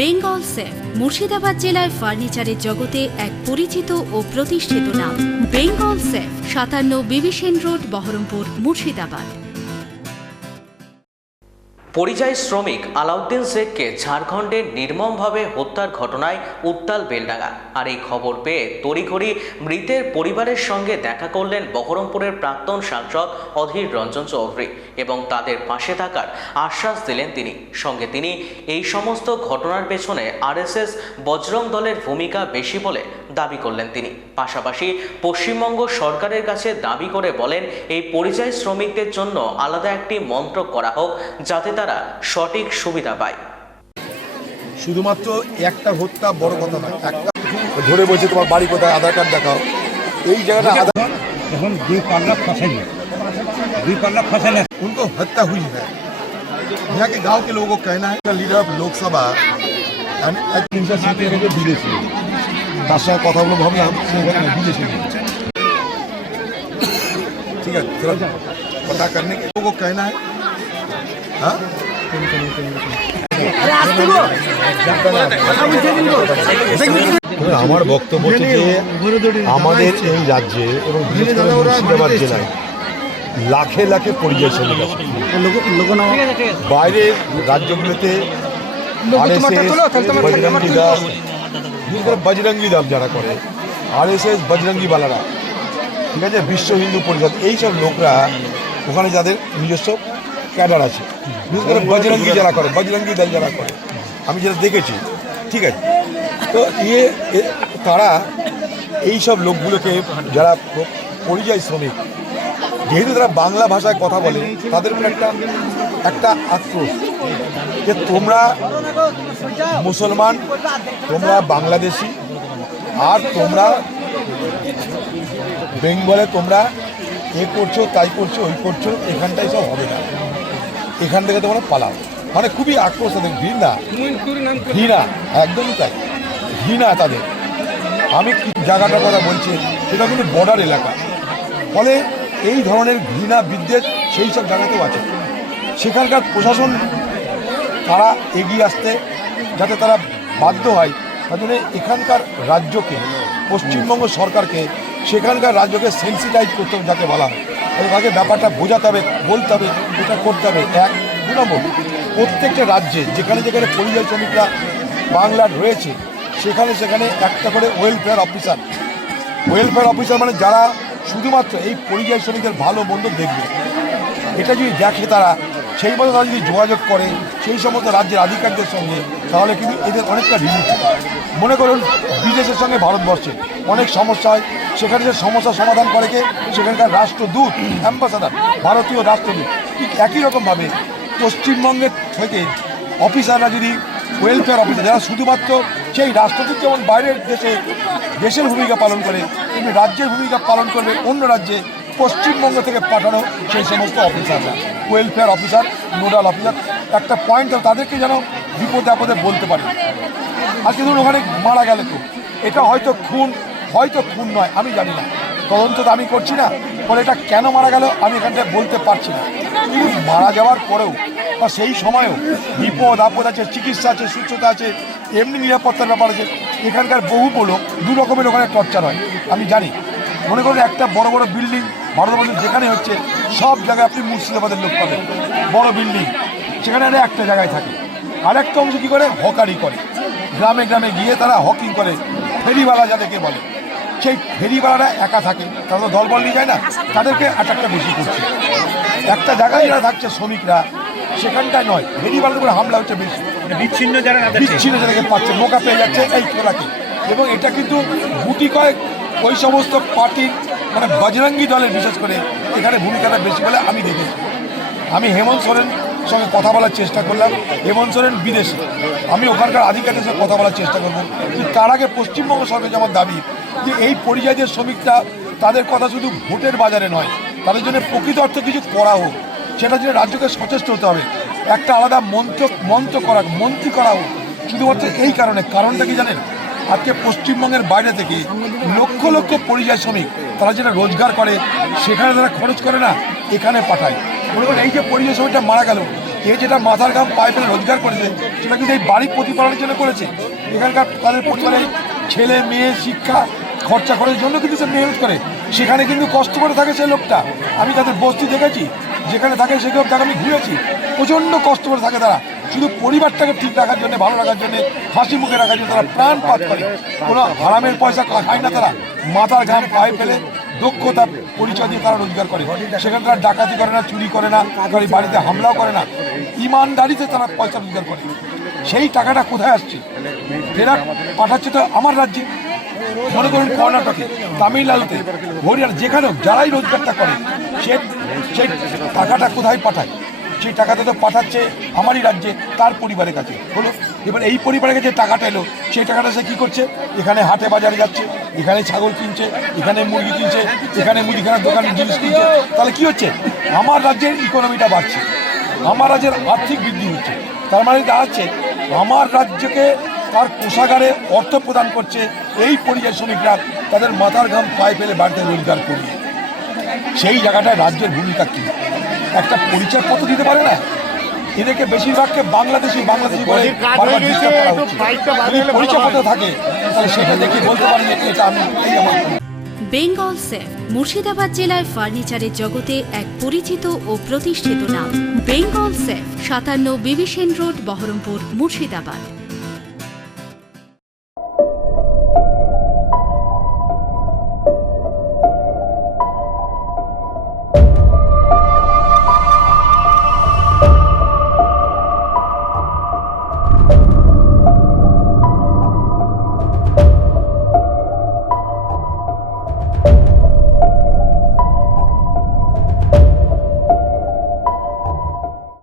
Bengal safe Murshidabad জেলায় ফার্নিচারের জগতে এক পরিচিত ও প্রতিষ্ঠিত নাম। বেঙ্গল সেফ 57 বিবি সেন রোড, বহরমপুর, মুর্শিদাবাদ। পরিযায়ী শ্রমিক আলাউদ্দিন শেখকে ঝাড়খণ্ডে নির্মমভাবে হত্যার ঘটনায় উত্তাল বেলডাঙ্গা। আর এই খবর পেয়ে তড়িঘড়ি মৃতের পরিবারের সঙ্গে দেখা করলেন বহরমপুরের প্রাক্তন সাংসদ অধীর রঞ্জন চৌধুরী এবং তাদের পাশে থাকার আশ্বাস দিলেন তিনি। সঙ্গে তিনি এই সমস্ত ঘটনার পেছনে আরএসএস বজরং দলের ভূমিকা বেশি বলে দাবি করলেন তিনি। পাশাপাশি পশ্চিমবঙ্গ সরকারের কাছে দাবি করে বলেন এই পরিযায়ী শ্রমিকদের জন্য আলাদা একটি মন্ত্র করা হোক যাতে তারা সঠিক সুবিধা পায়। শুধুমাত্র একটা হত্যা বড় কথা নয়, একটা ধরে বলছে তোমার বাড়ি কোথায়, আধার কার্ড দেখাও, এই জায়গাটা এখন 2 पार्लर फंसे हैं उनको हत्या हुई है। यहाँ के गांव के लोगों को कहना है लीडर ऑफ लोकसभा বিদেশি তার সঙ্গে কথা বলে ভাবলাম বিদেশি ठीक है पता करने के लोगों को कहना है। हाँ আমার বক্তব্য হচ্ছে যে আমাদের এই রাজ্যে এবং বিশেষ করে মুর্শিদাবাদ জেলায় লাখে লাখে পরিযায়ী শ্রমিক আছে। বাইরের রাজ্যগুলোতে বজরঙ্গি দল যারা করে, আরএসএস বজরঙ্গি বালারা, ঠিক আছে, বিশ্ব হিন্দু পরিষদ, এইসব লোকরা ওখানে যাদের নিজস্ব ক্যাডার আছে, বিশেষ করে বজরঙ্গি যারা করে, বজরঙ্গি দল যারা করে, আমি যেটা দেখেছি, ঠিক আছে। তো তারা এইসব লোকগুলোকে যারা পরিযায়ী শ্রমিক, যেহেতু তারা বাংলা ভাষায় কথা বলে, তাদের উপর একটা আক্রোশ যে তোমরা মুসলমান, তোমরা বাংলাদেশি, আর তোমরা বেঙ্গলে তোমরা এ করছো, তাই করছো, ওই করছো, এখানটাই সব হবে না, এখান থেকে তোমরা পালাও। মানে খুবই আক্রোশ তাদের, ঘৃণা, একদমই তাই, ঘৃণা তাদের। আমি জায়গাটার কথা বলছি, সেটা কিন্তু বর্ডার এলাকা, ফলে এই ধরনের ঘৃণা বিদ্বেষ সেই সব জায়গাতেও আছে। সেখানকার প্রশাসন তারা এগিয়ে আসতে যাতে তারা বাধ্য হয়, তার জন্য এখানকার রাজ্যকে, পশ্চিমবঙ্গ সরকারকে সেখানকার রাজ্যকে সেন্সিটাইজ করতে হবে, যাকে বলা হয়, তাকে ব্যাপারটা বোঝাতে হবে, বলতে হবে, এটা করতে হবে। 2 নম্বর, প্রত্যেকটা রাজ্যে যেখানে যেখানে পরিযায়ী শ্রমিকরা বাংলার রয়েছে সেখানে একটা করে ওয়েলফেয়ার অফিসার, মানে যারা শুধুমাত্র এই পরিযায়ী শ্রমিকদের ভালো মন্দ দেখবে, এটা যদি দেখে তারা, সেই মতো তারা যদি যোগাযোগ করে সেই সমস্ত রাজ্যের আধিকারিকদের সঙ্গে, তাহলে কিন্তু এদের অনেকটা রিলিফ। মনে করুন বিদেশের সঙ্গে ভারতবর্ষে অনেক সমস্যা হয়, সেখানে যে সমস্যার সমাধান করে কে, সেখানকার রাষ্ট্রদূত, অ্যাম্বাসাডার, ভারতীয় রাষ্ট্রদূত। ঠিক একই রকমভাবে পশ্চিমবঙ্গের থেকে অফিসাররা যদি ওয়েলফেয়ার অফিসার, যারা শুধুমাত্র সেই রাষ্ট্রদূত যেমন বাইরের দেশের ভূমিকা পালন করে, কিন্তু রাজ্যের ভূমিকা পালন করবে অন্য রাজ্যে, পশ্চিমবঙ্গ থেকে পাঠানো সেই সমস্ত অফিসাররা, ওয়েলফেয়ার অফিসার, নোডাল অফিসার, একটা পয়েন্ট তাদেরকে যেন বিপদে আপদে বলতে পারে। আজকে ধরুন ওখানে মারা গেল, তো এটা হয়তো খুন নয়, আমি জানি না, তদন্ত তো আমি করছি না, ফলে এটা কেন মারা গেল আমি এখানটায় বলতে পারছি না। কিন্তু মারা যাওয়ার পরেও বা সেই সময়েও বিপদ আপদ আছে, চিকিৎসা আছে, সুস্থতা আছে, এমনি নিরাপত্তার ব্যাপার আছে। এখানকার বহু লোক 2 রকমের ওখানে টর্চার হয়, আমি জানি। মনে করুন একটা বড় বড় বিল্ডিং ভারতবর্ষে যেখানে হচ্ছে, সব জায়গায় আপনি মুর্শিদাবাদের লোক পাবেন, বড় বিল্ডিং, সেখানে একটা জায়গায় থাকে। আরেকটা অংশ কী করে, হকারি করে, গ্রামে গ্রামে গিয়ে তারা হকিং করে, ফেরিওয়ালা যাদেরকে বলে, সেই ফেরিওয়ালারা একা থাকে, তারা তো দলবল নিয়ে যায় না, তাদেরকে অ্যাটাকটা বেশি করছে। একটা জায়গায় যারা থাকছে শ্রমিকরা, সেখানটায় নয়, ফেরিওয়ালার উপরে হামলা হচ্ছে বেশি, বিচ্ছিন্ন যাদেরকে পাচ্ছে, মোকা পেয়ে যাচ্ছে এই খোলাকে। এবং এটা কিন্তু গুটি কয়েক ওই সমস্ত পার্টির, মানে বজরঙ্গি দলের বিশেষ করে এখানে ভূমিকাটা বেশি বলে আমি দেখেছি। আমি হেমন্ত সোরেন সঙ্গে কথা বলার চেষ্টা করলাম, হেমন্ত সোরেন বিদেশে, আমি ওখানকার আধিকারিকের সঙ্গে কথা বলার চেষ্টা করব। কিন্তু তার আগে পশ্চিমবঙ্গ সরকার যেমন দাবি যে এই পরিযায়ী শ্রমিকরা, তাদের কথা শুধু ভোটের বাজারে নয়, তাদের জন্য প্রকৃত অর্থে কিছু করা হোক, সেটার জন্য রাজ্যকে সচেষ্ট হতে হবে। একটা আলাদা মন্ত্রী করা হোক, শুধুমাত্র এই কারণটা কি জানেন, আজকে পশ্চিমবঙ্গের বাইরে থেকে লক্ষ লক্ষ পরিযায়ী শ্রমিক, তারা যেটা রোজগার করে সেখানে তারা খরচ করে না, এখানে পাঠায়। মনে করেন এই যে পরিযায়ী শ্রমিকটা মারা গেল, এ যেটা মাথার ঘাম পায়ে ফেলে রোজগার করেছে সেটা কিন্তু এই বাড়ির প্রতিপালনের জন্য করেছে। এখানকার তাদের পরিবারের ছেলে মেয়ে শিক্ষা খরচা করার জন্য কিন্তু সে মেহনত করে, সেখানে কিন্তু কষ্ট করে থাকে সেই লোকটা। আমি তাদের বস্তি দেখেছি, যেখানে থাকে সেসব জায়গা আমি ঘুরেছি, প্রচণ্ড কষ্ট করে থাকে তারা, শুধু পরিবারটাকে ঠিক রাখার জন্য, ভালো রাখার জন্য, হাসি মুখে রাখার জন্য তারা প্রাণ পাত করে। কোনো হারামের পয়সা খায় না তারা, মাথার ঘাম পায়ে ফেলে দক্ষতা পরিচয় দিয়ে তারা রোজগার করে। সেখানে তারা ডাকাতি করে না, চুরি করে না, কারো বাড়িতে হামলাও করে না, ইমানদারিতে তারা পয়সা রোজগার করে। সেই টাকাটা কোথায় আসছে? এরা পাঠাচ্ছে তো আমার রাজ্যে, মনে করুন কর্ণাটকে, তামিলনাড়ুতে, হরিয়ানা, যেখানেও যারাই রোজগারটা করে সেই টাকাটা কোথায় পাঠায়? সেই টাকাটা তো পাঠাচ্ছে আমারই রাজ্যে তার পরিবারের কাছে। হলো এবার এই পরিবারের কাছে টাকাটা এলো, সেই টাকাটা সে কী করছে? এখানে হাটে বাজারে যাচ্ছে, এখানে ছাগল কিনছে, এখানে মুরগি কিনছে, এখানে মুদিখানার দোকানের জিনিস কিনছে। তাহলে কী হচ্ছে? আমার রাজ্যের ইকোনমিটা বাড়ছে, আমার রাজ্যের আর্থিক বৃদ্ধি হচ্ছে। তার মানে দাঁড়াচ্ছে আমার রাজ্যকে তার কোষাগারে অর্থ প্রদান করছে এই পরিযায়ী শ্রমিকরা, তাদের মাথার ঘাম পায়ে ফেলে বাড়িতে রোজগার করিয়ে। সেই জায়গাটায় রাজ্যের ভূমিকা কী? একটা পরিচয়পত্র দিতে পারে না। এদেরকে বেশিরভাগকে বাংলাদেশি বলে বারবার disturb করা হচ্ছে। যদি পরিচয়পত্র থাকে তাহলে সেটা দেখে বলতে পারেন এটা আমি এই আমার। বেঙ্গল সেফ মুর্শিদাবাদ জেলায় ফার্নিচারের জগতে এক পরিচিত ও প্রতিষ্ঠিত নাম। Bengal safe 57 বিবিসেন road, Baharampur, Murshidabad.